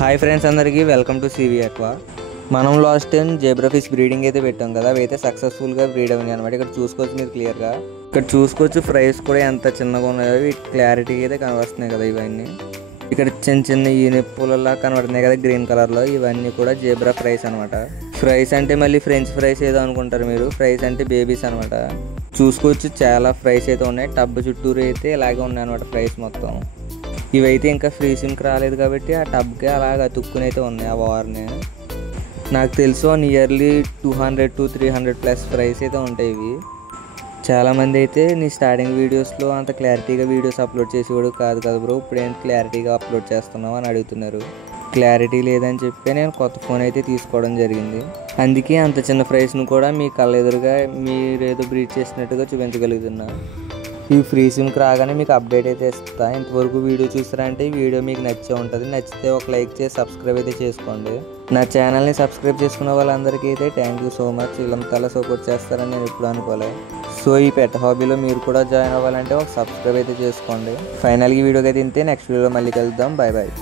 Hi friends, అందరికీ welcome to CV aqua. మనం last time zebra fish breeding అయితే పెట్టాం కదా, అవి అయితే సక్సెస్ఫుల్గా బ్రీడ్ అవ్వని అనమాట. ఇక్కడ చూసుకోవచ్చు మీరు క్లియర్గా. ఇక్కడ చూసుకోవచ్చు ఫ్రైస్ కూడా ఎంత చిన్నగా ఉన్నాయో, వీటి క్లారిటీ అయితే కనబడుతున్నాయి కదా. ఇవన్నీ ఇక్కడ చిన్న చిన్న ఈనెప్పులలా కనబడుతున్నాయి కదా గ్రీన్ కలర్లో. ఇవన్నీ కూడా జేబ్రా ఫ్రైస్ అనమాట. ఫ్రైస్ అంటే మళ్ళీ ఫ్రెంచ్ ఫ్రైస్ ఏదో అనుకుంటారు మీరు. ఫ్రైస్ అంటే బేబీస్ అనమాట. చూసుకోవచ్చు చాలా ఫ్రైస్ అయితే ఉన్నాయి. టబ్ చుట్టూరు అయితే ఇలాగే ఉన్నాయి అనమాట ఫ్రైస్ మొత్తం. ఇవైతే ఇంకా ఫ్రీ సిమ్కి రాలేదు కాబట్టి ఆ టబ్కి అలాగ అతుక్కుని అయితే ఉన్నాయి ఆ వార్ని. నాకు తెలుసు నియర్లీ 200 to 300 ప్లస్ ఫ్రైస్ అయితే ఉంటాయి ఇవి. చాలామంది అయితే నీ స్టార్టింగ్ వీడియోస్లో అంత క్లారిటీగా వీడియోస్ అప్లోడ్ చేసేవాడు కాదు కదా బ్రో, ఇప్పుడు ఏంటి క్లారిటీగా అప్లోడ్ చేస్తున్నావు అని అడుగుతున్నారు. క్లారిటీ లేదని చెప్పి నేను కొత్త ఫోన్ అయితే తీసుకోవడం జరిగింది. అందుకే అంత చిన్న ఫ్రైస్ను కూడా మీ కళ్ళ ఎదురుగా మీరేదో బ్రీడ్ చేసినట్టుగా చూపించగలుగుతున్నా. ఈ ఫ్రీ సిమ్కి రాగానే మీకు అప్డేట్ అయితే ఇస్తా. ఇంతవరకు వీడియో చూసారంటే ఈ వీడియో మీకు నచ్చే ఉంటుంది. నచ్చితే ఒక లైక్ చేసి సబ్స్క్రైబ్ అయితే చేసుకోండి. నా ఛానల్ని సబ్స్క్రైబ్ చేసుకున్న వాళ్ళందరికీ అయితే థ్యాంక్ యూ సో మచ్. వీళ్ళంతలా సపోర్ట్ చేస్తారని నేను ఎప్పుడు అనుకోలే. సో ఈ పెట్ హాబీలో మీరు కూడా జాయిన్ అవ్వాలంటే ఒక సబ్స్క్రైబ్ అయితే చేసుకోండి. ఫైనల్గా ఈ వీడియోకి అయితే ఇంతే. నెక్స్ట్ వీడియోలో మళ్ళీ కలుద్దాం. Bye bye.